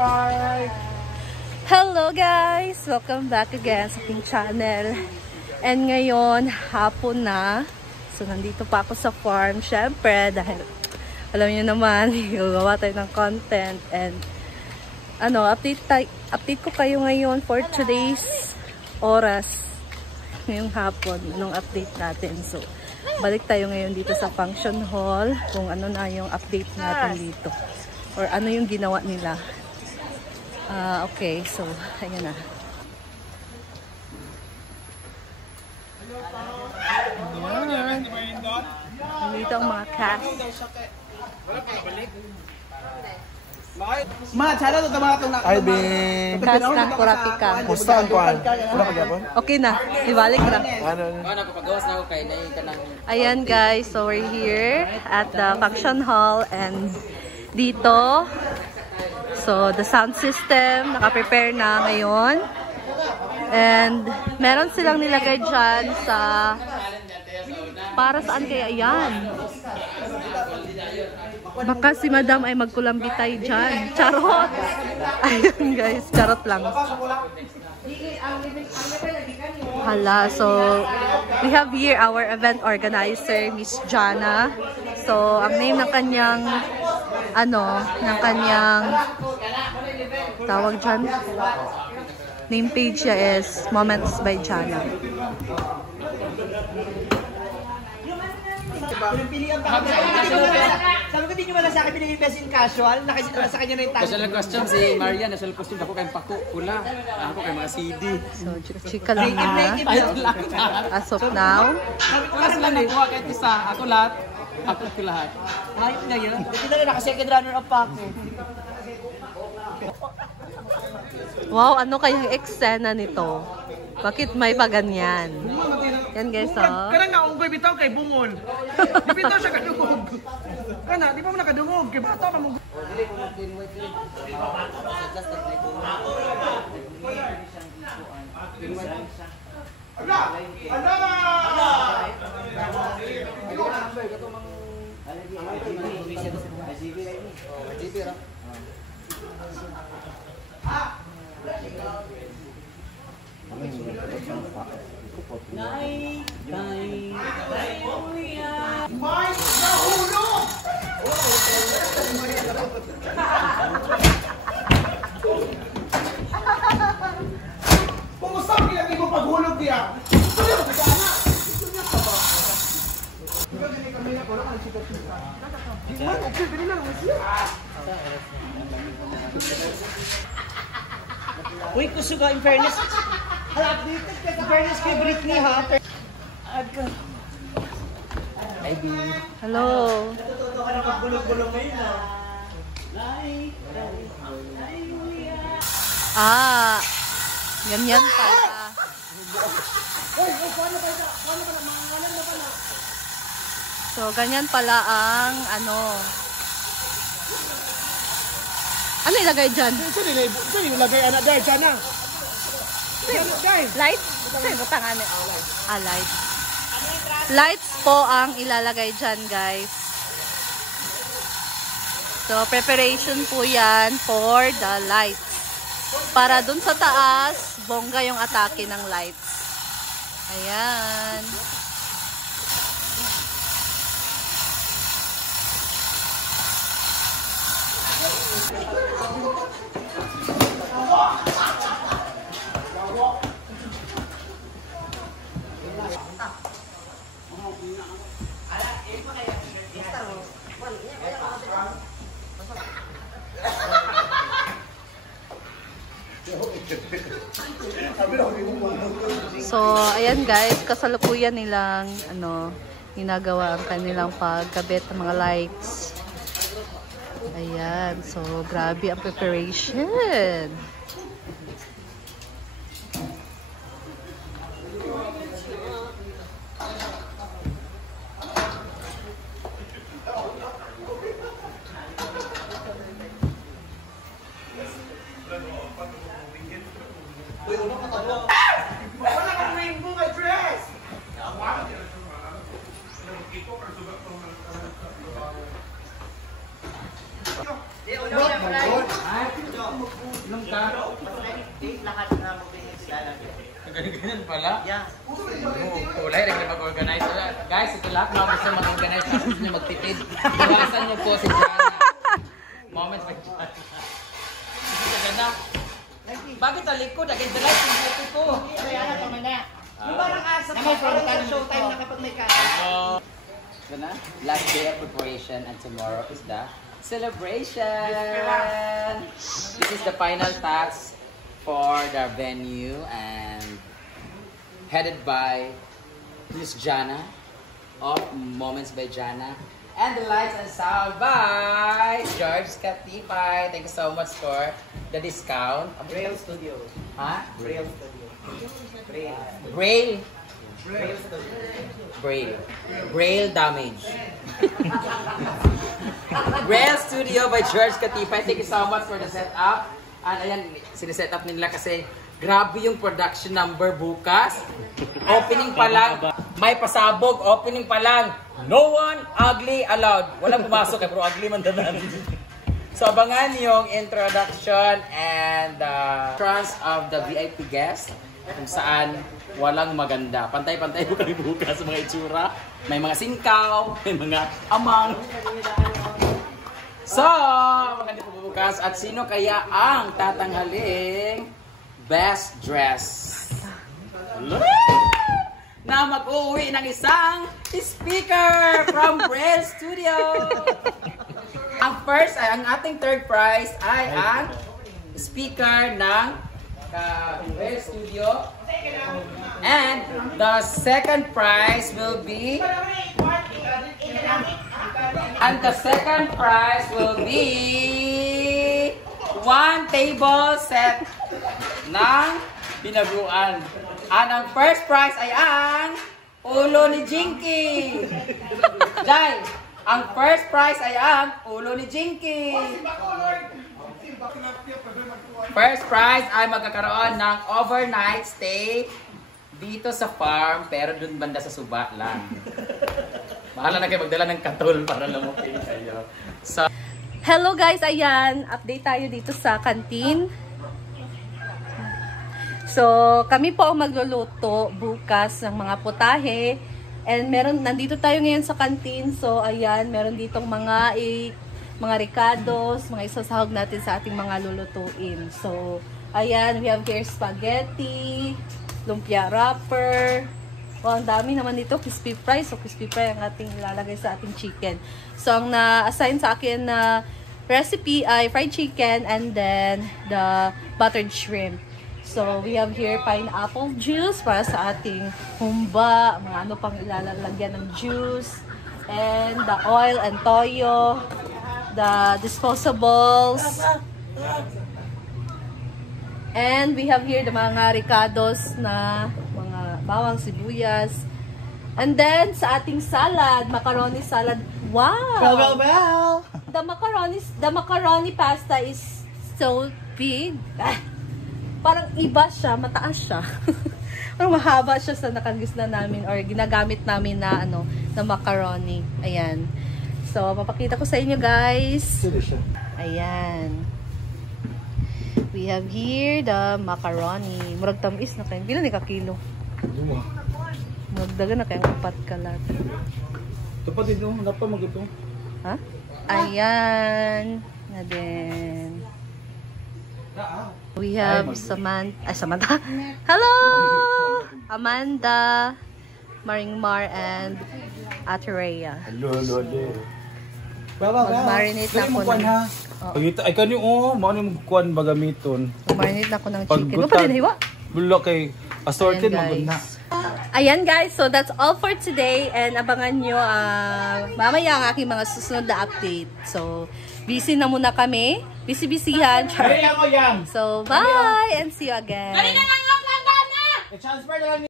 Bye! Hello guys! Welcome back again sa aking channel. And ngayon, hapon na. So, nandito pa ako sa farm. Syempre, dahil alam niyo naman, gagawa tayo ng content. And, update ko kayo ngayon for today's oras. Ngayong hapon, anong update natin. So, balik tayo ngayon dito sa function hall. Kung ano na yung update natin dito. Or ano yung ginawa nila. Okay, so, ayan na. Ayan. Nandito ang mga cast. Ma, sana to tama itong Alvin! Cast ng Kurapika. Musta ang kuhan? Wala ka gyapon? Okay na, ibalik na. Ano? napapagawas na ako kay kanang. Ayan guys, so we're here at the function hall and dito. So, the sound system, naka-prepare na ngayon. And, meron silang nilagay dyan sa... Para saan kaya yan? Baka si madam ay magkulambitay dyan. Charot! Ayun guys, charot lang. Hala, so, we have here our event organizer, Miss Jana. So, ang name ng kanyang, tawag dyan, name page niya is Moments by Jana. Sabi ko, di nyo wala sa akin pinigil peso in casual. Sa kanya na yung tag. National costume si Maria, national costume. Ako kayong pako, pula. Ako kayong mga CD. So, chika lang ha. As of now. Wala sila nakuha kahit isa. Ako lahat. Ako lahat. Ayos na yun. Hindi na naka-second runner up pa ako. Wow, ano kayang eksena nito? Bakit may paganyan? Yan guys, oh. Kanang naunggoy bitaw kay bungol. Di bitaw siya kadungog. Kana, di pa mo nakadungog. Kaya bata ka mong... Pumusap ilang ibang paghulog niya. Uy, kusuga, in fairness. Updated ka in fairness kay Britney, ha? Hello. Natututo ka na pagbulong-bulong ngayon, ha? Ganyan pala. So, ganyan pala ang ano ilagay dyan? Saan ilagay anak dahil sana? Lights? Sa'yo, butangan eh. Lights. Lights po ang ilalagay dyan, guys. So, preparation po yan for the lights. Para dun sa taas, bongga yung atake ng lights. Ayan. So, ayan guys, kasalukuyan nilang ginagawa ang kanilang pagkabit ng mga lights. Ayan, so grabe ang preparation. Wala kang rainbow ka dress! Nung ka? Lahat na mo Ganyan pala? Yeah. Kulay rin na mag-organize. Guys, ito lahat mga gusto mag-organize. Gusto nyo magtitid. Iwasan nyo po si Jana. Moments by Jana. Ganda. Bakit sa likod? Again, the light yung buto ko. Kaya na naman na. Yung parang asa pa, parang sa showtime na kapag may kaya. Ito na. Last day of preparation and tomorrow is the celebration. This is the final task for the venue and headed by Miss Jana of Moments by Jana, and the lights and sound by George Katipay. Thank you so much for the discount. Braille Studio. Huh? Braille Studio. Braille. Braille. Braille Studio. Braille. Braille damage. Braille Studio by George Katipay. Thank you so much for the setup. And ayan, siniset up nila kasi grabe yung production number bukas. Opening pa lang, may pasabog. Opening pa lang, no one ugly allowed. Walang pumasok pero ugly man danan. So abangan yung introduction and entrance of the VIP guest kung saan walang maganda. Pantay-pantay po kami bukas sa mga itsura. May mga singkaw, may mga amang. So, maganda po bukas. At sino kaya ang tatanghaling best dress? Na mag-uwi ng isang speaker from Braille Studio. Ang first, ang ating third prize ay ang speaker ng Braille Studio. And the second prize will be one table set ng binaguan. And ang first prize ay ang ulo ni Jinky. Jai, ang first prize ay ang ulo ni Jinky. First prize ay magkakaroon ng overnight stay dito sa farm, pero dun banda sa Suba lang. Bahala na kayo magdala ng katol para lamukin kayo. So, Hello guys, ayan, update tayo dito sa canteen. So, kami po ang magluluto bukas ng mga putahe. And nandito tayo ngayon sa canteen. So, ayan, meron ditong mga ricados, mga isasahog natin sa ating mga lulutuin. So, ayan, we have here spaghetti, lumpia wrapper. Wow, ang dami naman dito, crispy fry. So, crispy fry ang ating ilalagay sa ating chicken. So, ang na-assign sa akin na recipe ay fried chicken and then the buttered shrimp. So, we have here pineapple juice para sa ating humba, mga ano pang ilalagyan ng juice. And the oil and toyo, the disposables. And we have here the mga ricados na mga bawang sibuyas. And then, sa ating salad, macaroni salad. Wow! Well! The macaroni pasta is so big. Parang iba siya, mataas siya. Parang mahaba siya sa nakagisna namin or ginagamit namin na na macaroni. Ayan. So, papakita ko sa inyo, guys. Ayan. We have here the macaroni. Murag tamis na kayo. Pila ni kakilo? Magdaga na kayong 4 kalat. Ito pa dito, wala pa mag-ito. Ha? Ayan. Na din. We have Samantha. Hello! Amanda, Maringmar, and Aterea. Hello, Mag-marinate na ako ng... Ay kanyo, maano yung kuwan ba gamiton? Mag-marinate na ako ng chicken. Ano pa din, hiwa? Bulo kay assorted Ayan, maganda. Ayan guys, so that's all for today. And abangan nyo mamaya ang aking mga susunod na update. So, busy na muna kami. Busy-busyhan. So, bye! And see you again. I-transfer na lang